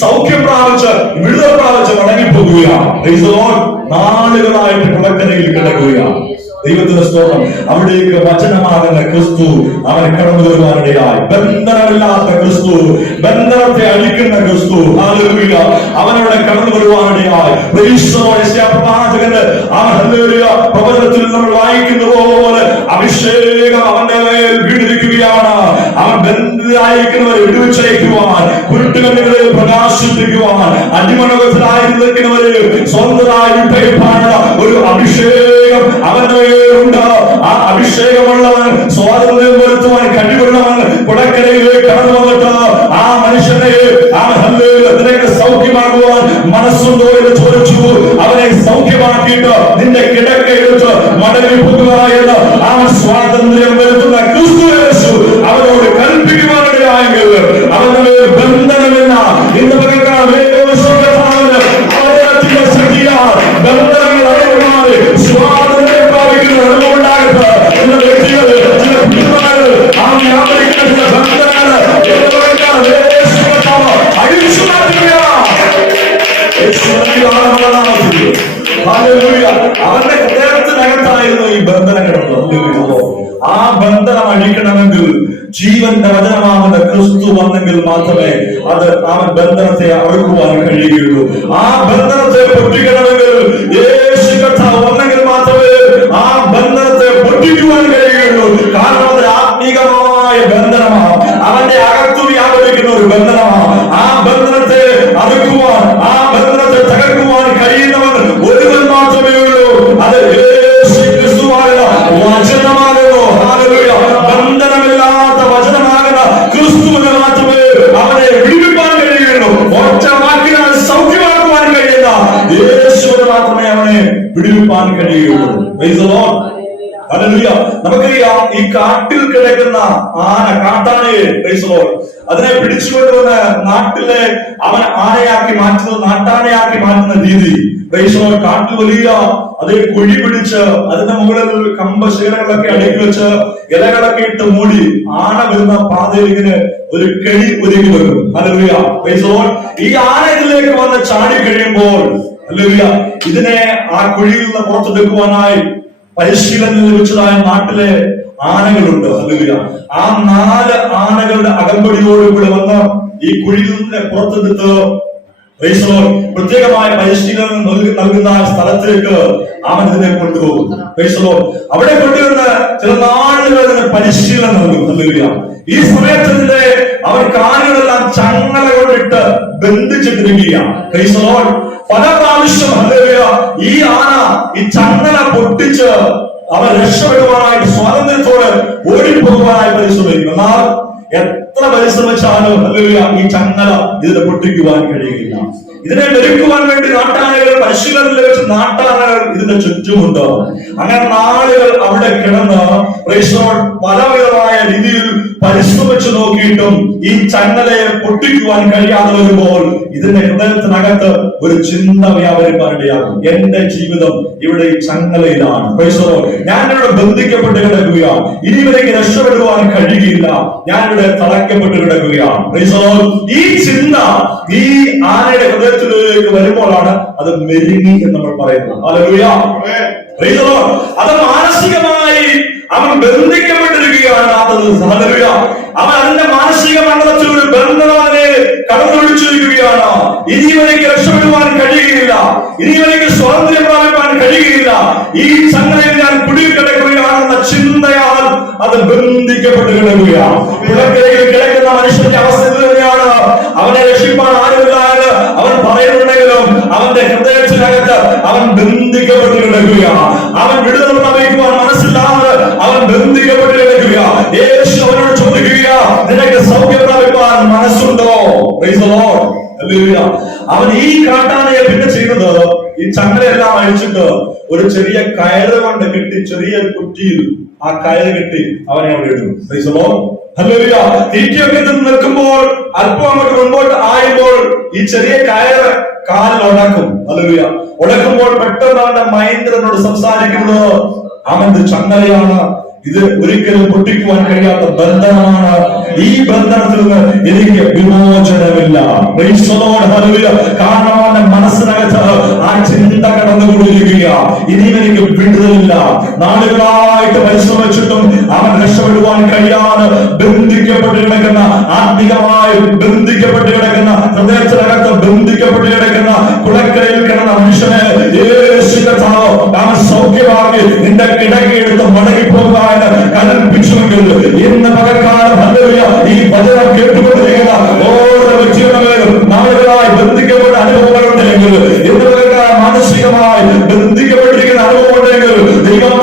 സൗഖ്യം പ്രാപിച്ച് വിടുതൽ പ്രാപിച്ച് മടങ്ങിപ്പോകുകയാണ്. നാളുകളായിട്ട് കുളക്കരയിൽ കിടക്കുകയാണ്. ദൈവത്തിന്റെ സ്തോത്രം. അവിടേക്ക് വചനമാകുന്ന ക്രിസ്തു അവൻ കടന്നു വരുവാനിടയായി. ബന്ധനമില്ലാത്ത ക്രിസ്തു, ബന്ധനത്തെ അഴിക്കുന്ന ക്രിസ്തു, ഹല്ലേലൂയ, അവനവിടെ കടന്നു വരുവാനിടയായി. പ്രവാചകന്റെ പ്രവചനത്തിൽ നമ്മൾ വായിക്കുന്ന പോലെ അഭിഷേകം അവന്റെ മേൽ വീണിരിക്കുകയാണ്. അവൻ ബന്ധിതരായിരിക്കുന്നവരെ വിടുവിച്ചയക്കുവാൻ, കുരുട്ടുകണ്ണുകളെ പ്രകാശിപ്പിക്കുവാൻ, അടിമണകത്തിലായിരിക്കുന്നവരെ സ്വന്തമായി വിട്ടയപ്പാനുള്ള ഒരു അഭിഷേകം അവന്റെ മേലുണ്ട്. ആ അഭിഷേകമുള്ളവൻ, സ്വാതന്ത്ര്യം വരുത്തുവാൻ കഴിവുള്ളവൻ കുടക്കരയിലേക്ക് കടന്നു വന്നിട്ട് ആ മനുഷ്യനെ അതിലേക്ക് സൗഖ്യമാക്കുവാൻ മനസ്സുണ്ടോ എന്ന് ചോദിച്ചു. അവനെ സൗഖ്യമാക്കിയിട്ട് നിന്റെ കിടക്കയെടുത്ത് മടങ്ങി പോകുക എന്ന് ആ സ്വാതന്ത്ര്യം വരുത്തുന്ന ക്രിസ്തു യേശു അവനോട് കൽപ്പിക്കുവാനിടയായെങ്കിൽ അവന്റെ മേൽ ബന്ധനമില്ല. ഇന്ന് ബന്ധനങ്ങൾ അറിവുമാറി സ്വാതന്ത്ര്യം പ്രാപിക്കുന്ന അനുഭവമുണ്ടാകട്ടെ. ചില വ്യക്തികൾ, ചില കുടുംബങ്ങൾ ആ വ്യാപരിക്കുന്ന ബന്ധനങ്ങൾ അഴിച്ചു മാറ്റുകയാണ്. അവന്റെ ഹൃദയത്തിനകത്തായിരുന്നു ഈ ബന്ധനങ്ങൾ. ആ ബന്ധനം അഴിക്കണമെങ്കിൽ ജീവന്റെ വചനമാകുന്ന ക്രിസ്തു വന്നെങ്കിൽ മാത്രമേ അത് ആ ബന്ധനത്തെ അറുക്കുവാൻ കഴിയുകയുള്ളൂ. ആ ബന്ധനത്തെ പൊട്ടിക്കണമെങ്കിൽ യേശു കർത്താവ് വന്നെങ്കിൽ മാത്രമേ ആ ബന്ധനത്തെ പൊട്ടിക്കുവാൻ കഴിയുകയുള്ളൂ. കാരണം അത് ആത്മീകമായ ബന്ധനമാണ്. അവന്റെ അകത്തു വ്യാപരിക്കുന്ന ഒരു ബന്ധനമാണ്. ആ ബന്ധനത്തെ അറുക്കുവാൻ, ആ ബന്ധനത്തെ തകർക്കുവാൻ കഴിയുന്നവൻ ഒരുവൻ മാത്രമേ ഉള്ളൂ. അത് യേശു ക്രിസ്തുവാകുന്ന വചനമാകുന്നു. ഹല്ലേലൂയ. ബന്ധനമില്ലാത്ത വചനമാകുന്ന ക്രിസ്തുവിനെ മാത്രമേ അവനെ വിടുവിപ്പാൻ കഴിയുള്ളൂ. ഒറ്റ വാക്കിനാൽ സൗഖ്യമാക്കുവാൻ കഴിയുന്ന യേശുവിനെ മാത്രമേ അവനെ വിടുവിപ്പാൻ കഴിയുള്ളൂ. Price the Lord. ഹല്ലേലൂയ. നമുക്കറിയാം, ഈ കാട്ടിൽ കിടക്കുന്ന ആന, കാട്ടാനയെ, പ്രൈസ് ദി ലോർഡ്, അതിനെ പിടിച്ചുകൊണ്ടുവന്ന് നാട്ടിലെ അവൻ ആനയാക്കി മാറ്റുന്നത്, നാട്ടാനയാക്കി മാറ്റുന്ന രീതി, പ്രൈസ് ദി ലോർഡ്. കാട്ടിൽ വലിയ അതേ കുഴി പിടിച്ച് അതിന്റെ മുകളിൽ കമ്പശേരങ്ങളൊക്കെ അടുക്കി വെച്ച് ഇലകളൊക്കെ ഇട്ട് മൂടി ആന വരുന്ന പാതയിൽ ഇങ്ങനെ ഒരു കെണി ഒരുക്കി വെക്കും. ഹല്ലേലൂയ. Price the Lord. ഈ ആന ഇതിലേക്ക് വന്ന് ചാടി കഴിയുമ്പോൾ, ഹല്ലേലൂയ, ഇതിനെ ആ കുഴിയിൽ നിന്ന് പുറത്തെടുക്കുവാനായി പരിശീലനം ലഭിച്ചതായ നാട്ടിലെ ആനകളുണ്ട്. ഹല്ലേലൂയ. ആ 4 ആനകളുടെ അകമ്പടിയോടുകൂടി വന്ന് ഈ കുഴിയിൽ നിന്ന് പുറത്തെടുത്ത് പ്രത്യേകമായ പരിശീലനം നൽകുന്ന സ്ഥലത്തേക്ക് അവൻ ഇതിനെ കൊണ്ടുപോകും. അവിടെ കൊണ്ടുവന്ന് ചില നാളുകൾ ഇതിന് പരിശീലനം നൽകും. ഹല്ലേലൂയ. ഈ സമയത്തിന്റെ അവർ കാലുകളെല്ലാം ചങ്ങല കൊണ്ടിട്ട് ബന്ധിച്ചിട്ടിരിക്കുകയാണ്. പല പ്രാവശ്യം, ഹല്ലേലൂയ, ഈ ആന ഈ ചങ്ങല പൊട്ടിച്ച് അവൻ രക്ഷപ്പെടുവാനായിട്ട് സ്വാതന്ത്ര്യത്തോടെ ഓടിപ്പോകുവാനായി പരിശ്രമിക്കും. എന്നാൽ എത്ര പരിശ്രമിച്ചാലും, ഹല്ലേലൂയ, ഈ ചങ്ങല ഇതിനെ പൊട്ടിക്കുവാൻ കഴിയുകയില്ല. ഇതിനെ മെരുക്കുവാൻ വേണ്ടി നാട്ടാനകൾ, പരിശീലനം ലഭിച്ച നാട്ടാനകൾ ഇതിന്റെ ചുറ്റുമുണ്ട്. അങ്ങനെ നാളുകൾ അവിടെ കിടന്ന് പലവിധമായ രീതിയിൽ പരിശ്രമിച്ചു നോക്കിയിട്ടും ഈ ചങ്ങലയെ പൊട്ടിക്കുവാൻ കഴിയാതെ വരുമ്പോൾ ഇതിന്റെ ഹൃദയത്തിനകത്ത് ഒരു ചിന്ത വ്യാപരിക്കാനിടയാകും. എന്റെ ജീവിതം ഇവിടെ ഈ ചങ്ങലയിലാണ്. ഞാൻ ഇവിടെ ബന്ധിക്കപ്പെട്ട് കിടക്കുകയാണ്. ഇനി ഇവരേക്ക് രക്ഷപ്പെടുവാൻ കഴിയുകയില്ല. ഞാൻ ഇവിടെ തളയ്ക്കപ്പെട്ട് കിടക്കുകയാണ്. ഈ ചിന്ത ഈ ആനയുടെ ഹൃദയത്തിലേക്ക് വരുമ്പോഴാണ് അത് മെരുങ്ങി എന്ന് നമ്മൾ പറയുന്നത്. ഹല്ലേലൂയ. അത് മാനസികമായി അവൻ ബന്ധിക്കപ്പെട്ടിരിക്കുകയാണ്. ഹല്ലേലൂയ. അവൻ അതിന്റെ മാനസിക മണ്ഡലത്തിലൂടെ ബന്ധനവനെ കടന്നു പിടിച്ചിരിക്കുകയാണ്. ഇനി ഇവനേക്ക് രക്ഷപ്പെടുവാൻ കഴിയുകയില്ല. ഇനി ഇവനേക്ക് സ്വാതന്ത്ര്യം പ്രാപിക്കാൻ കഴിയുകയില്ല. ഈ ചങ്ങലയിൽ ഞാൻ കുടിയിൽ കിടക്കുകയാണെന്ന ചിന്തയാൽ അത് ബന്ധിക്കപ്പെട്ട് കിടക്കുകയാണ്. കുളക്കരയിൽ കിടക്കുന്ന മനുഷ്യന്റെ അവസ്ഥ തന്നെയാണ്. അവനെ രക്ഷിപ്പാൻ ആരുമില്ലാതെ അവൻ പറയുന്നുണ്ടെങ്കിലും അവന്റെ ഹൃദയത്തിനകത്ത് അവൻ ബന്ധിക്കപ്പെട്ട് കിടക്കുകയാണ്. അവൻ വിടുതൽ പ്രാപിക്കുവാൻ മനസ്സില്ലാതെ അവൻ ബന്ധിക്കപ്പെട്ട് കിടക്കുകയാണ്. യേശു അവനോട് ചോദിക്കുക, നിനക്ക് സൗഖ്യം പ്രാപിക്കാൻ മനസ്സുണ്ടോ? Praise the Lord. ഹല്ലേലൂയ. അവൻ ഈ കാട്ടാനയെ പിന്നെ ചെയ്യുന്നത്, ഈ ചങ്ങലയെല്ലാം അഴിച്ചിട്ട് ഒരു ചെറിയ കയറ് കൊണ്ട് കെട്ടി, ചെറിയ കുറ്റിയിൽ ആ കയറ് കെട്ടി അവനെ അവിടെ ഇടും. Price the Lord. ഹല്ലേലൂയ. തീറ്റയൊക്കെ നിൽക്കുമ്പോൾ അല്പം അങ്ങോട്ട് മുൻപോട്ട് ആയുമ്പോൾ ഈ ചെറിയ കയറ് കാലിൽ ഉടക്കും. ഹല്ലേലൂയ. ഉടക്കുമ്പോൾ പെട്ടെന്ന് അവന്റെ മൈൻഡ് എന്നോട് സംസാരിക്കുന്നത്, അവന്റെ ചങ്ങലയാണ് ഇത് ഒരിക്കലും പൊട്ടിക്കുവാൻ കഴിയാത്ത ബന്ധനമാണ്. ഈ ബന്ധനത്തിൽ നിന്ന് എനിക്ക് വിമോചനമില്ല. കാരണം അവന്റെ മനസ്സിനകത്ത് ആ ചിന്ത കടന്നുകൊണ്ടിരിക്കുക, ഇനിയും എനിക്ക് വിടുതലില്ല. നാളുകളായിട്ട് പരിശ്രമിച്ചിട്ടും അവൻ രക്ഷപ്പെടുവാൻ കഴിയാതെ ബന്ധിക്കപ്പെട്ട് കിടക്കുന്ന, ആത്മീകമായി ബന്ധിക്കപ്പെട്ട് കിടക്കുന്ന, ഹൃദയത്തിനകത്ത് ബന്ധിക്കപ്പെട്ട് കിടക്കുന്ന, കുളക്കരയിൽ കിടന്ന മനുഷ്യനെ യേശു കർത്താവ് അവൻ സൗഖ്യമാക്കി നിന്റെ കിടകയെടുത്ത് മടങ്ങിപ്പോകുക എന്ന് കൽപ്പിച്ചുവെങ്കിൽ ഇന്ന് പകൽക്കാലം ഹല്ലേലൂയ ഈ വചനം കേട്ടുകൊണ്ടിരിക്കുന്ന ഓരോ വ്യക്തിയുടെ മേലും നാളുകളായി ബന്ധിക്കപ്പെട്ട അനുഭവങ്ങളുണ്ടെങ്കിൽ, ഇന്ന് പകൽക്കാലം മാനസികമായി ബന്ധിക്കപ്പെട്ടിരിക്കുന്ന അനുഭവമുണ്ടെങ്കിൽ ദൈവം